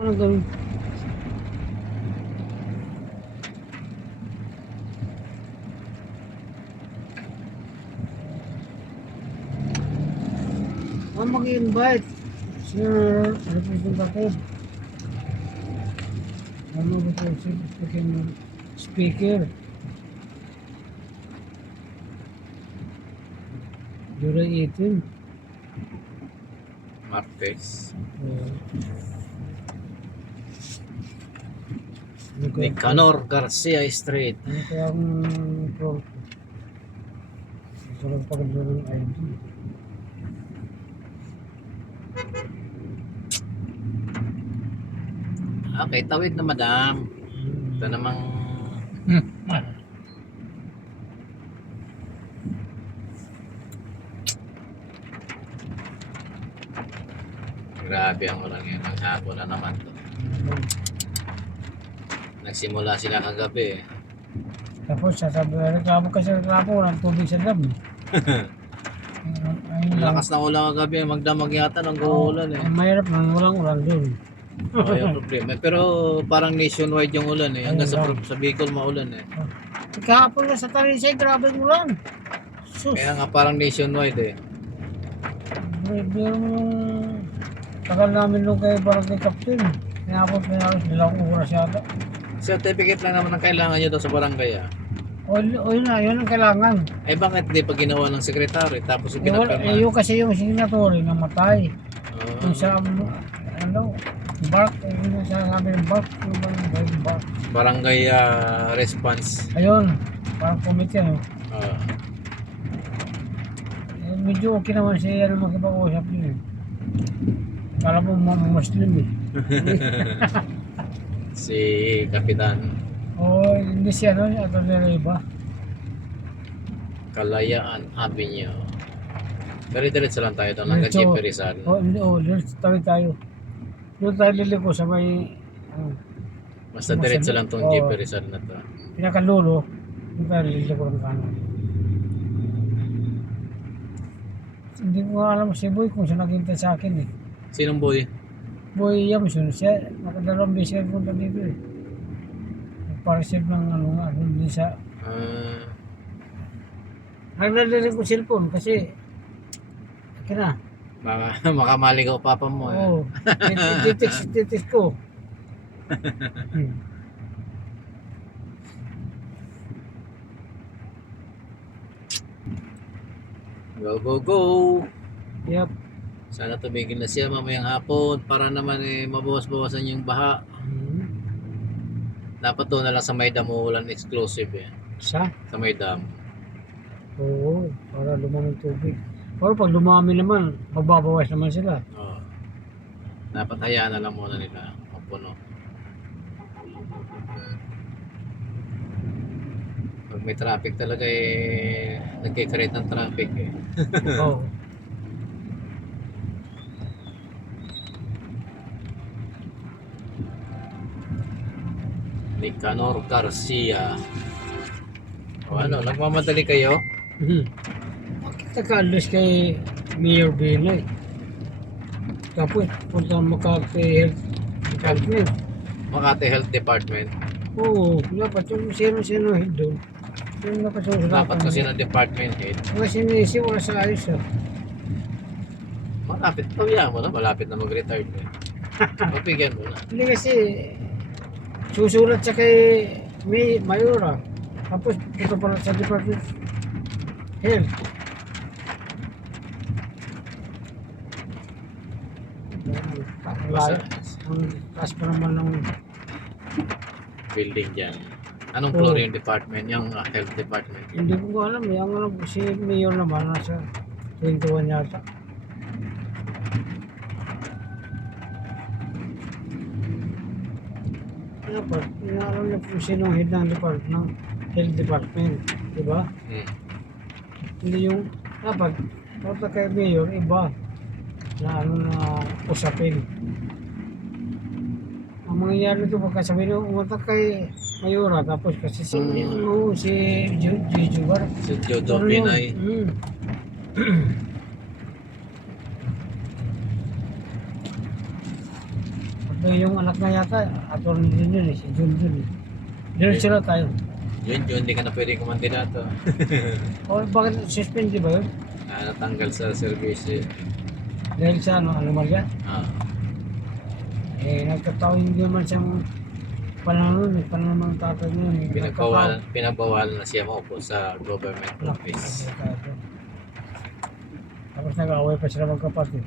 Ano gawin? Mag-invite. Sir, representative. Ano ba ito? Speaker. July 18. Martes. Uh, Nicanor Garcia Street. Ano kaya ang pro? Sarap pagkakalo ng ID. Okay, tawid na madam. Ito namang grabe ang ulan ngayon. Ang hapon na naman to. Nagsimula sila kagabi. Tapos sasabi, reklamo kasi reklamo, walang tubig sa dam. Ayun Ang lang. lakas na ulan kagabi. Magdamag yata ng uulan eh. Ang mahirap nang walang ulan doon. Oh, yung problema. Pero parang nationwide yung ulan eh. Hanggang sa Bicol maulan eh. Kahapon na sa Talisay, grabe ang ulan. Sus, Kaya nga parang nationwide eh. biro mo yung tagal namin nung kay Barangay Captain. Kinapot na namin, nilang oras yata. Certificate lang naman ang kailangan nyo daw sa barangay ah. O yun na, yun ang kailangan. Eh bakit hindi pa ginawa ng sekretary tapos yung Yun pinapirma? kasi yung signatory na matay. Oh. Yung sa, ano, bark, yung sasabi ng bark, yung bark. Barangay response. Ayun, parang committee, ano. Ah. Medyo okay naman siya ano makipag-usap yun eh. Kala mo Muslim eh. Si Kapitan Oo, hindi siya no, ato nila iba. Kalayaan Avenue. Diretso lang tayo doon hanggang Diretso. Jeep Rizal. Diretso tayo. Doon tayo liliko sa may, Basta diretso lang tong Oo. Jeep Rizal na to. pinakalulo. Doon tayo liliko ng kanan. Hindi ko nga alam si Boy kung siya naghintay sa akin eh. Sinong boy? Boy Yamson, siya, nakadalawang beses ka punta dito eh. Nagpa-receive ng ano nga, hindi sa... Ah, Nagdadali ko cellphone kasi... Akin na. makamaligaw papa mo eh. Oo. Titis ko. Go, go, go! Yep. Sana tumigil na siya mamayang hapon para naman eh mabawas-bawasan yung baha. Dapat doon na lang sa Maydam uulan exclusive eh. Sa? Sa Maydam. Oo. Para lumamang tubig. Pero pag lumami naman, magbabawas naman sila. Oh. Dapat hayaan na lang muna nila mapuno. Pag may traffic talaga eh nagkikarit ng traffic eh. Oo. Nicanor Garcia. O ano, nagmamadali kayo? Makita ka alis kay Mayor Binoy. Tapos punta Makati Health Department. Makati Health Department. Oo. Dapat yung sino-sino doon. Yung napasusulatan. Dapat kasi ng department head. Mga sinisi, wala sa ayos ah. Malapit pa yan mo na, malapit na mag-retire mo. Mapigyan mo na. Hindi kasi susulat siya kay Mayora. Tapos ito pala sa Department Health. Basta Ang taas pa naman ng building dyan. Anong floor yung department? Yung health department. hindi ko alam eh. Ang alam ko si Mayor naman nasa 21 yata. Dapat, inaalam niya kung sino ang head ng department, ng health department. Diba? Hindi yung, dapat, punta kay Mayor, iba na ano na usapin. Ang mangyayari nito, baka sabihin nyo, umunta kay Mayora, tapos kasi si, si Jujubar. Si Jojo Pinay. yung anak na yata, attorney din yun eh, si Junjun eh. Diretso na tayo. Yun, hindi ka na pwede kumandidato. O bakit suspend ba yun? Natanggal sa servisyo. Dahil sa ano, anomalya? Ah, Nagkataon hindi naman siyang panahon eh, panahon ng tatay niya eh. pinagbawalan na siya maupo sa government office. Tapos nag-away pa sila magkapatid.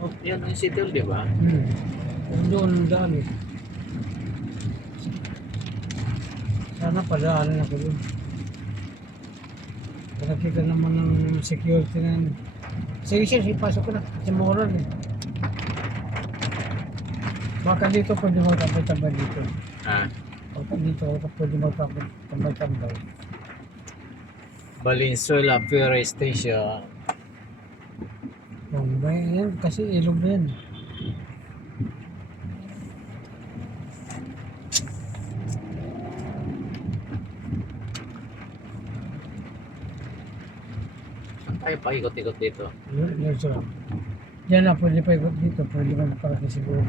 Oh, yan yung settle, di ba? Doon ang daan eh. Sana padaanan ako doon. Nakita naman ng security na ano. Sige siya, ipasok ko na. Kasi moral eh. Baka dito pwede magtambay-tambay dito. Ah, Baka dito pwede magtambay-tambay. Valenzuela Ferry Station. Yan, kasi ilog na yan. Saan tayo paikot-ikot dito? Yun siya. Diyan na, pwede pa ikot dito. Pwede magparating siguro.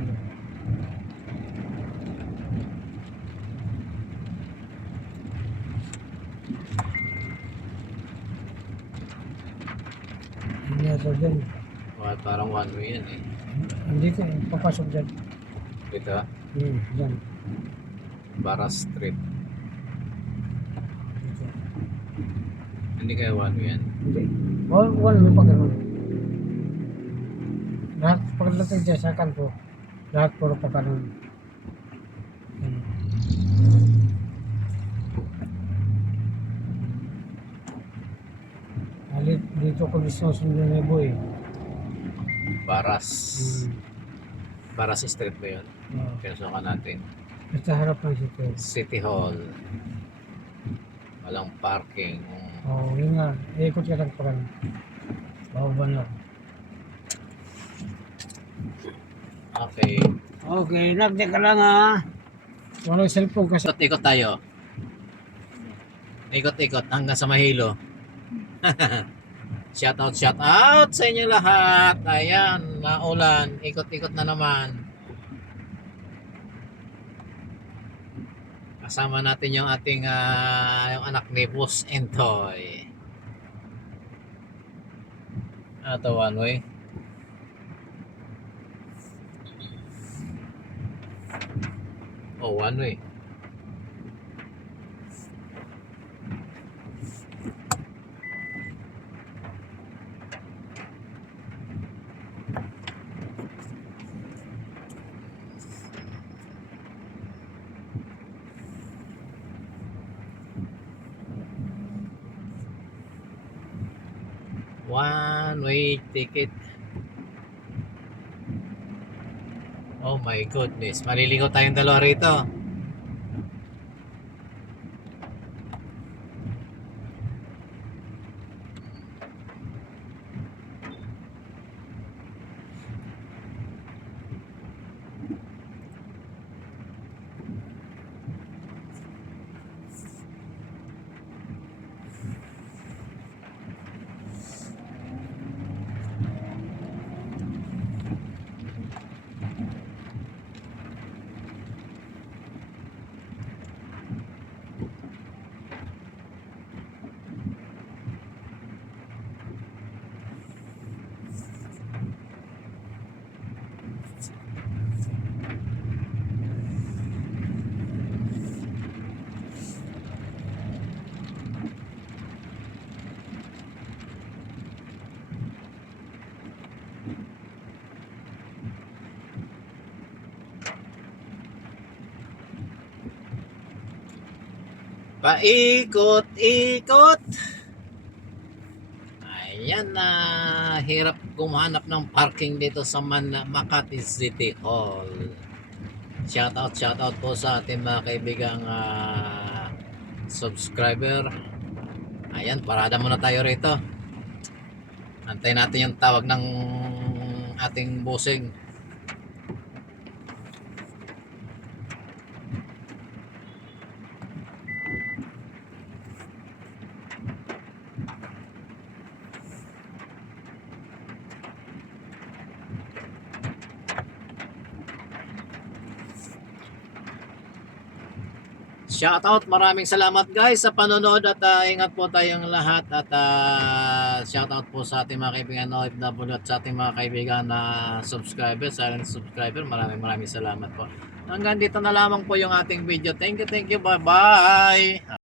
Hindi ito dyan. Oh, parang one way yan eh. Dito, papasok dyan. Dito, Dyan. Barras Street. Dito. Hindi kaya one way yan. Hindi. Wala may pa ganun. Lahat pagdating dyan sa kanto, lahat puro pa ganun. Yan. Dito ko gusto sundan na boy. Barras. Barras Street ba yun? Oo. Pinusukan natin. Basta harap ng sito. City Hall. Walang parking. Oo, yun nga. Ikot ka lang pa ganun. Bababa na. Okay. Okay, nagdi ka lang ha. Walang cellphone kasi. Ikot-ikot tayo. Ikot-ikot hanggang sa Mahilo. Shout out sa inyo lahat. Ayan, naulan. Ikot-ikot na naman. Kasama natin yung ating yung anak ni Boss Entoy. Ito one way. Oh, one way. One way ticket. Oh my goodness. Maliligaw tayong dalawa rito. Paikot-ikot. Ayan na, hirap gumanap ng parking dito sa Makati City Hall. Shout out po sa ating mga kaibigang subscriber. Ayan, parada muna tayo rito. Antayin natin yung tawag ng ating bossing. Shoutout, maraming salamat guys sa panonood at ingat po tayong lahat at shoutout po sa ating mga kaibigan na OFW at sa ating mga kaibigan na subscriber, silent subscriber. Maraming salamat po. Hanggang dito na lamang po yung ating video. Thank you, bye bye.